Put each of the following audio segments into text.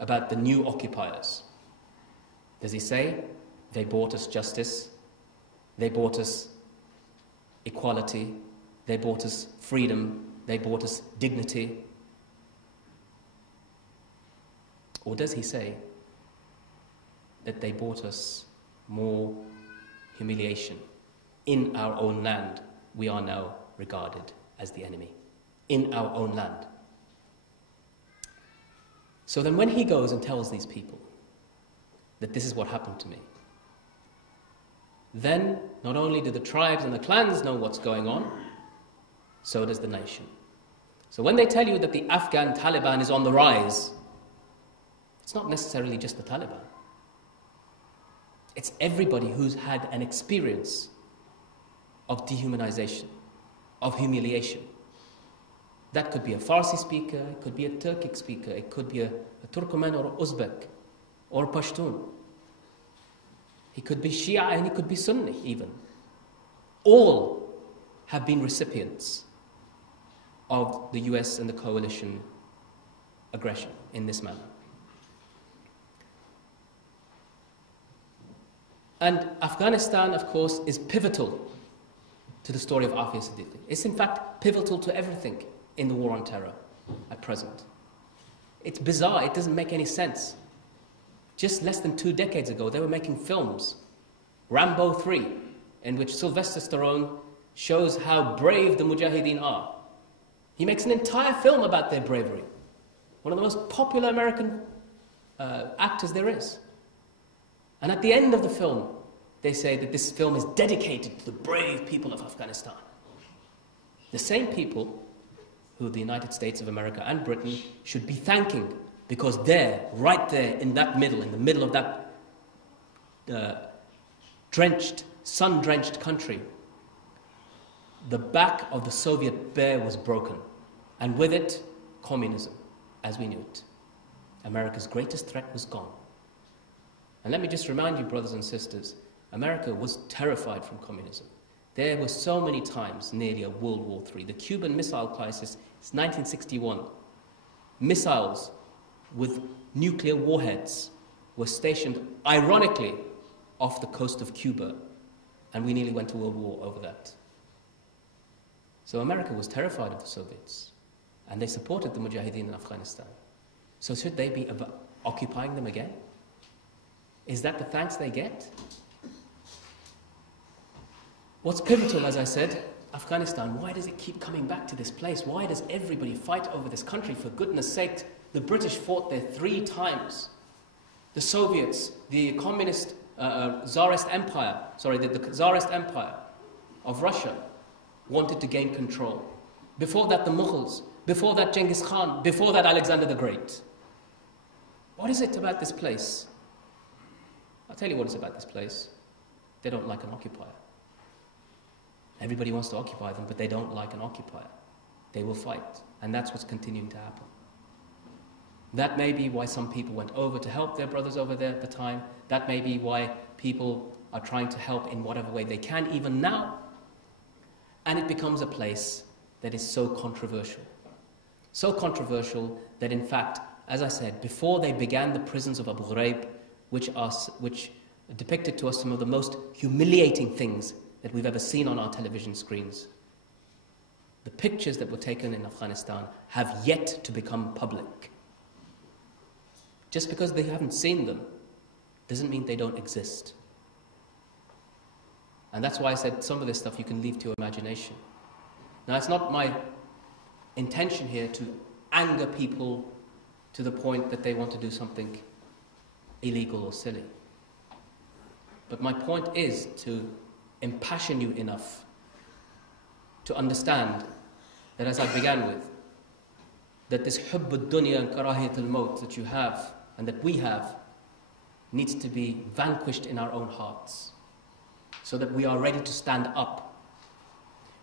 about the new occupiers? Does he say, they bought us justice, they bought us equality, they bought us freedom, they bought us dignity? Or does he say that they bought us more humiliation? In our own land, we are now regarded as the enemy. In our own land. So then when he goes and tells these people that this is what happened to me, then not only do the tribes and the clans know what's going on, so does the nation. So when they tell you that the Afghan Taliban is on the rise, it's not necessarily just the Taliban. It's everybody who's had an experience of dehumanization, of humiliation. That could be a Farsi speaker, it could be a Turkic speaker, it could be a Turkmen or Uzbek or Pashtun. He could be Shia and he could be Sunni even. All have been recipients of the US and the coalition aggression in this manner. And Afghanistan, of course, is pivotal to the story of Afia Siddiqui. It's in fact pivotal to everything in the war on terror at present. It's bizarre, it doesn't make any sense. Just less than 2 decades ago, they were making films, Rambo 3, in which Sylvester Stallone shows how brave the Mujahideen are. He makes an entire film about their bravery. One of the most popular American actors there is. And at the end of the film, they say that this film is dedicated to the brave people of Afghanistan. The same people who the United States of America and Britain should be thanking, because there, right there in that middle, in the middle of that drenched, sun-drenched country, the back of the Soviet bear was broken, and with it, communism, as we knew it. America's greatest threat was gone. And let me just remind you, brothers and sisters, America was terrified from communism. There were so many times nearly a World War III. The Cuban Missile Crisis is 1961. Missiles with nuclear warheads were stationed, ironically, off the coast of Cuba, and we nearly went to World War over that. So America was terrified of the Soviets, and they supported the Mujahideen in Afghanistan. So should they be occupying them again? Is that the thanks they get? What's pivotal, as I said, Afghanistan, why does it keep coming back to this place? Why does everybody fight over this country? For goodness sake, the British fought there 3 times. The Soviets, the communist Tsarist Empire, the Tsarist Empire of Russia wanted to gain control. Before that, the Mughals. Before that, Genghis Khan. Before that, Alexander the Great. What is it about this place? I'll tell you what it's about this place. They don't like an occupier. Everybody wants to occupy them, but they don't like an occupier. They will fight, and that's what's continuing to happen. That may be why some people went over to help their brothers over there at the time. That may be why people are trying to help in whatever way they can, even now. And it becomes a place that is so controversial. So controversial that, in fact, as I said, before they began the prisons of Abu Ghraib, which depicted to us some of the most humiliating things that we've ever seen on our television screens. The pictures that were taken in Afghanistan have yet to become public. Just because they haven't seen them doesn't mean they don't exist. And that's why I said some of this stuff you can leave to your imagination. Now, it's not my intention here to anger people to the point that they want to do something illegal or silly. But my point is to impassion you enough to understand that, as I began with, that this hubb al-dunya and karahiyat al-maut that you have and that we have needs to be vanquished in our own hearts so that we are ready to stand up.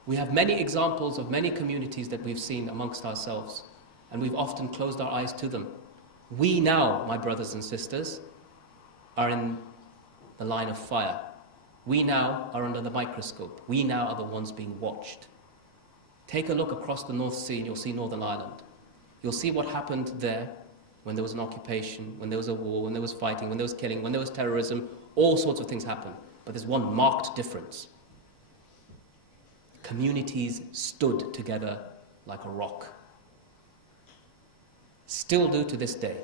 We have many examples of many communities that we've seen amongst ourselves, and we've often closed our eyes to them. We now, my brothers and sisters, are in the line of fire. We now are under the microscope. We now are the ones being watched. Take a look across the North Sea and you'll see Northern Ireland. You'll see what happened there when there was an occupation, when there was a war, when there was fighting, when there was killing, when there was terrorism, all sorts of things happen. But there's one marked difference. Communities stood together like a rock. Still do to this day,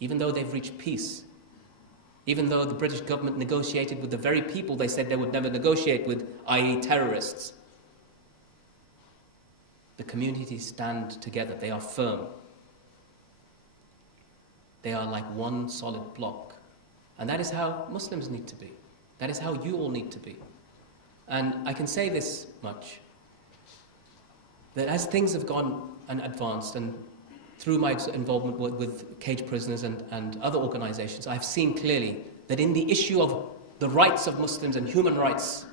even though they've reached peace, even though the British government negotiated with the very people they said they would never negotiate with, i.e. terrorists. The communities stand together, they are firm. They are like one solid block. And that is how Muslims need to be. That is how you all need to be. And I can say this much, that as things have gone and advanced, and through my involvement with cage prisoners and other organizations, I've seen clearly that in the issue of the rights of Muslims and human rights,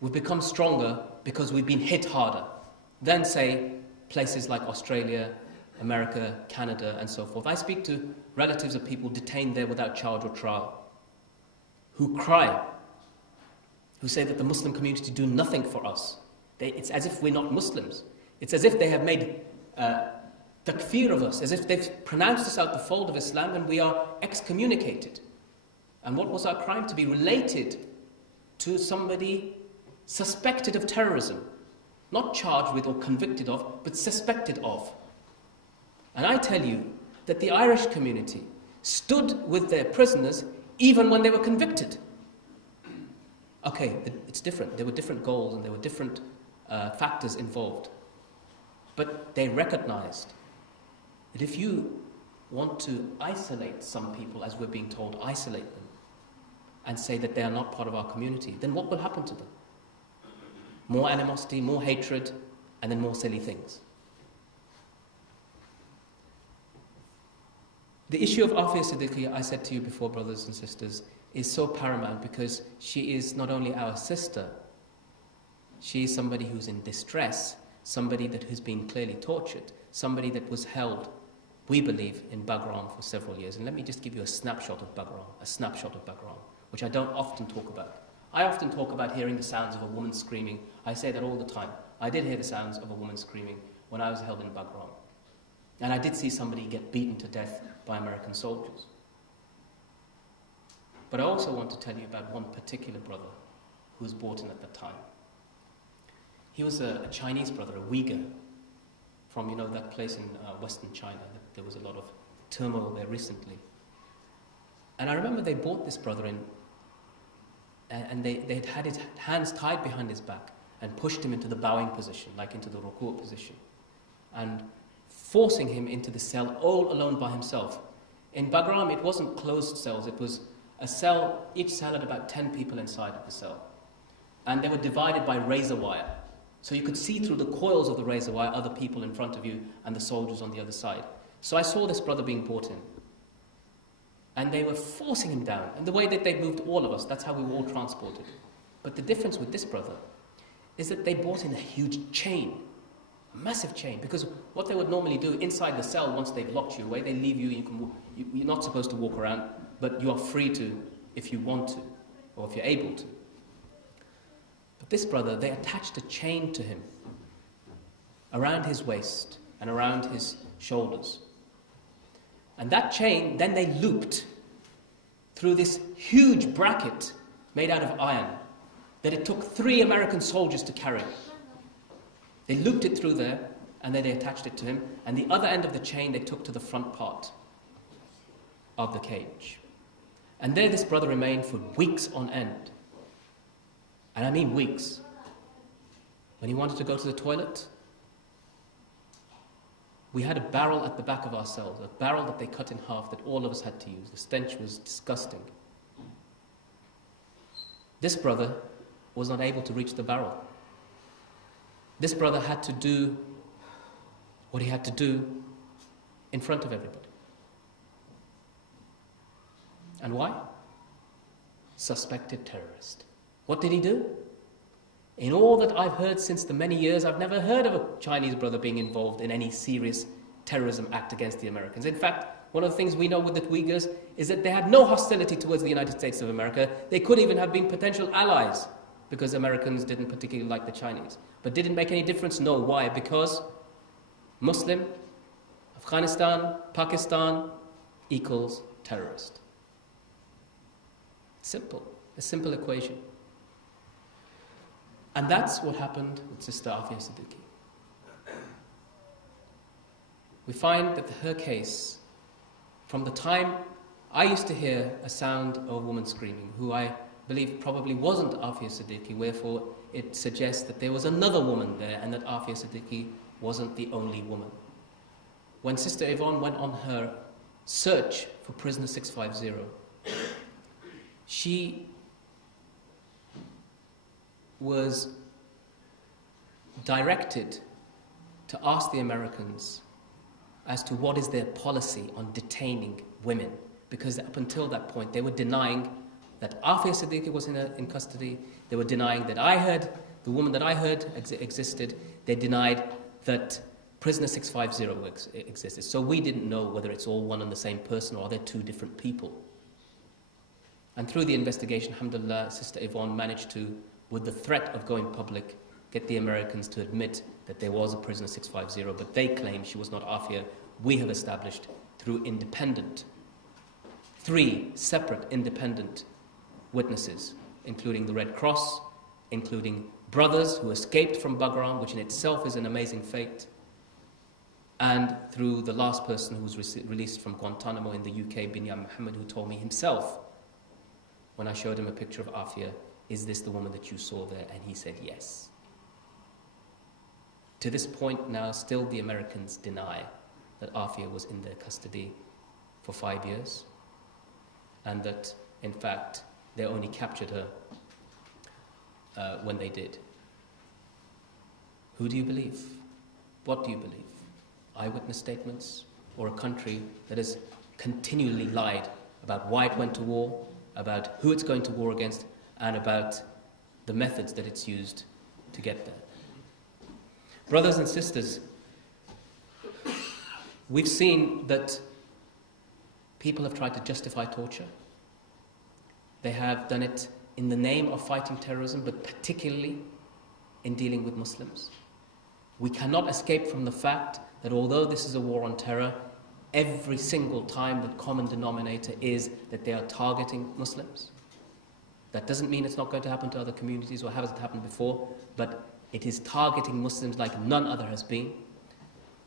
we've become stronger because we've been hit harder than, say, places like Australia, America, Canada, and so forth. I speak to relatives of people detained there without charge or trial, who cry, who say that the Muslim community do nothing for us. It's as if we're not Muslims. It's as if they have made takfir of us, as if they've pronounced us out the fold of Islam and we are excommunicated. And what was our crime? To be related to somebody suspected of terrorism. Not charged with or convicted of, but suspected of. And I tell you that the Irish community stood with their prisoners even when they were convicted. Okay, it's different. There were different goals and there were different factors involved. But they recognized that if you want to isolate some people, as we're being told, isolate them, and say that they are not part of our community, then what will happen to them? More animosity, more hatred, and then more silly things. The issue of Afia Siddiqui, I said to you before, brothers and sisters, is so paramount because she is not only our sister, she is somebody who's in distress, somebody that has been clearly tortured, somebody that was held, we believe, in Bagram for several years. And let me just give you a snapshot of Bagram, which I don't often talk about. I often talk about hearing the sounds of a woman screaming. I say that all the time. I did hear the sounds of a woman screaming when I was held in Bagram. And I did see somebody get beaten to death by American soldiers. But I also want to tell you about one particular brother who was brought in at the time. He was a Chinese brother, a Uyghur, from, you know, that place in Western China. There was a lot of turmoil there recently. And I remember they brought this brother in, and they had his hands tied behind his back and pushed him into the bowing position, like into the ruku' position, and forcing him into the cell all alone by himself. In Bagram, it wasn't closed cells, it was a cell, each cell had about 10 people inside of the cell. And they were divided by razor wire. So you could see through the coils of the razor wire other people in front of you and the soldiers on the other side. So I saw this brother being brought in. And they were forcing him down. And the way that they moved all of us, that's how we were all transported. But the difference with this brother is that they brought in a huge chain, a massive chain. Because what they would normally do inside the cell, once they've locked you away, they leave you, you're not supposed to walk around, but you are free to if you want to, or if you're able to. But this brother, they attached a chain to him around his waist and around his shoulders. And that chain, then they looped through this huge bracket made out of iron that it took 3 American soldiers to carry. They looped it through there, and then they attached it to him, and the other end of the chain they took to the front part of the cage. And there this brother remained for weeks on end. And I mean weeks. When he wanted to go to the toilet, we had a barrel at the back of our cells, a barrel that they cut in half that all of us had to use. The stench was disgusting. This brother was not able to reach the barrel. This brother had to do what he had to do in front of everybody. And why? Suspected terrorist. What did he do? In all that I've heard since the many years, I've never heard of a Chinese brother being involved in any serious terrorism act against the Americans. In fact, one of the things we know with the Uyghurs is that they had no hostility towards the United States of America. They could even have been potential allies because Americans didn't particularly like the Chinese. But did it make any difference? No. Why? Because Muslim, a Afghanistan, Pakistan equals terrorist. Simple, a simple equation. And that's what happened with Sister Afia Siddiqui. We find that her case, from the time I used to hear a sound of a woman screaming, who I believe probably wasn't Afia Siddiqui, wherefore it suggests that there was another woman there and that Afia Siddiqui wasn't the only woman. When Sister Yvonne went on her search for Prisoner 650, she was directed to ask the Americans as to what is their policy on detaining women, because up until that point they were denying that Afia Siddiqui was in custody, they were denying that the woman that I heard existed, they denied that Prisoner 650 existed. So we didn't know whether it's all one and the same person or are there two different people. And through the investigation, alhamdulillah, Sister Yvonne managed to, with the threat of going public, get the Americans to admit that there was a Prisoner 650, but they claim she was not Afia. We have established through three separate independent witnesses, including the Red Cross, including brothers who escaped from Bagram, which in itself is an amazing fate, and through the last person who was released from Guantanamo in the UK, Binyam Muhammad, who told me himself, when I showed him a picture of Afia, is this the woman that you saw there? And he said yes. To this point now, still the Americans deny that Afia was in their custody for 5 years, and that, in fact, they only captured her when they did. Who do you believe? What do you believe? Eyewitness statements, or a country that has continually lied about why it went to war, about who it's going to war against, and about the methods that it's used to get there? Brothers and sisters, we've seen that people have tried to justify torture. They have done it in the name of fighting terrorism, but particularly in dealing with Muslims. We cannot escape from the fact that although this is a war on terror, every single time the common denominator is that they are targeting Muslims. That doesn't mean it's not going to happen to other communities or hasn't happened before, but it is targeting Muslims like none other has been.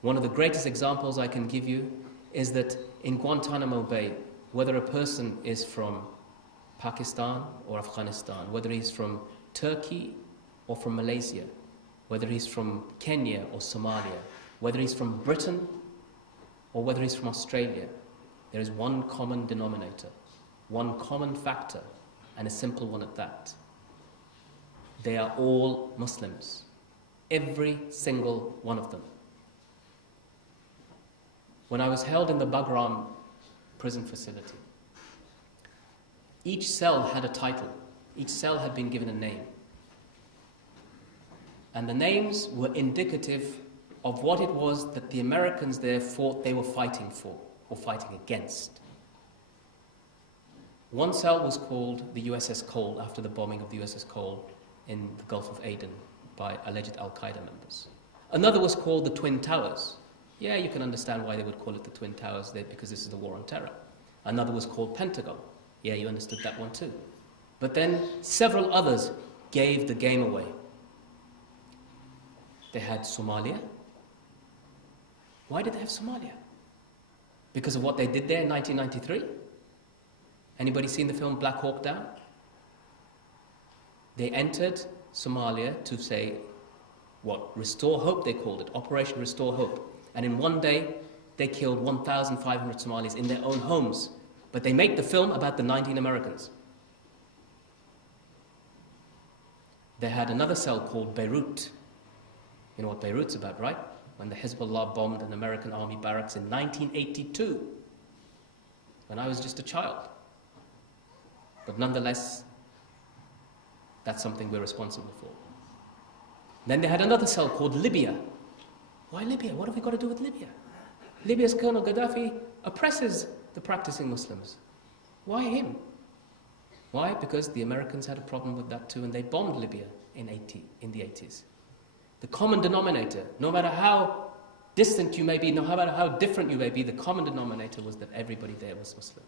One of the greatest examples I can give you is that in Guantanamo Bay, whether a person is from Pakistan or Afghanistan, whether he's from Turkey or from Malaysia, whether he's from Kenya or Somalia, whether he's from Britain or whether he's from Australia, there is one common denominator, one common factor, and a simple one at that. They are all Muslims, every single one of them. When I was held in the Bagram prison facility, each cell had a title, each cell had been given a name. And the names were indicative of what it was that the Americans there thought they were fighting for or fighting against. One cell was called the USS Cole after the bombing of the USS Cole in the Gulf of Aden by alleged Al-Qaeda members. Another was called the Twin Towers. Yeah, you can understand why they would call it the Twin Towers there, because this is the war on terror. Another was called Pentagon. Yeah, you understood that one too. But then several others gave the game away. They had Somalia. Why did they have Somalia? Because of what they did there in 1993? Anybody seen the film Black Hawk Down? They entered Somalia to say, what? Restore Hope, they called it. Operation Restore Hope. And in one day, they killed 1,500 Somalis in their own homes. But they made the film about the 19 Americans. They had another cell called Beirut. You know what Beirut's about, right? When the Hezbollah bombed an American army barracks in 1982, when I was just a child. But nonetheless, that's something we're responsible for. Then they had another cell called Libya. Why Libya? What have we got to do with Libya? Libya's Colonel Gaddafi oppresses the practicing Muslims. Why him? Why? Because the Americans had a problem with that too, and they bombed Libya in the 80s. The common denominator, no matter how distant you may be, no matter how different you may be, the common denominator was that everybody there was Muslim.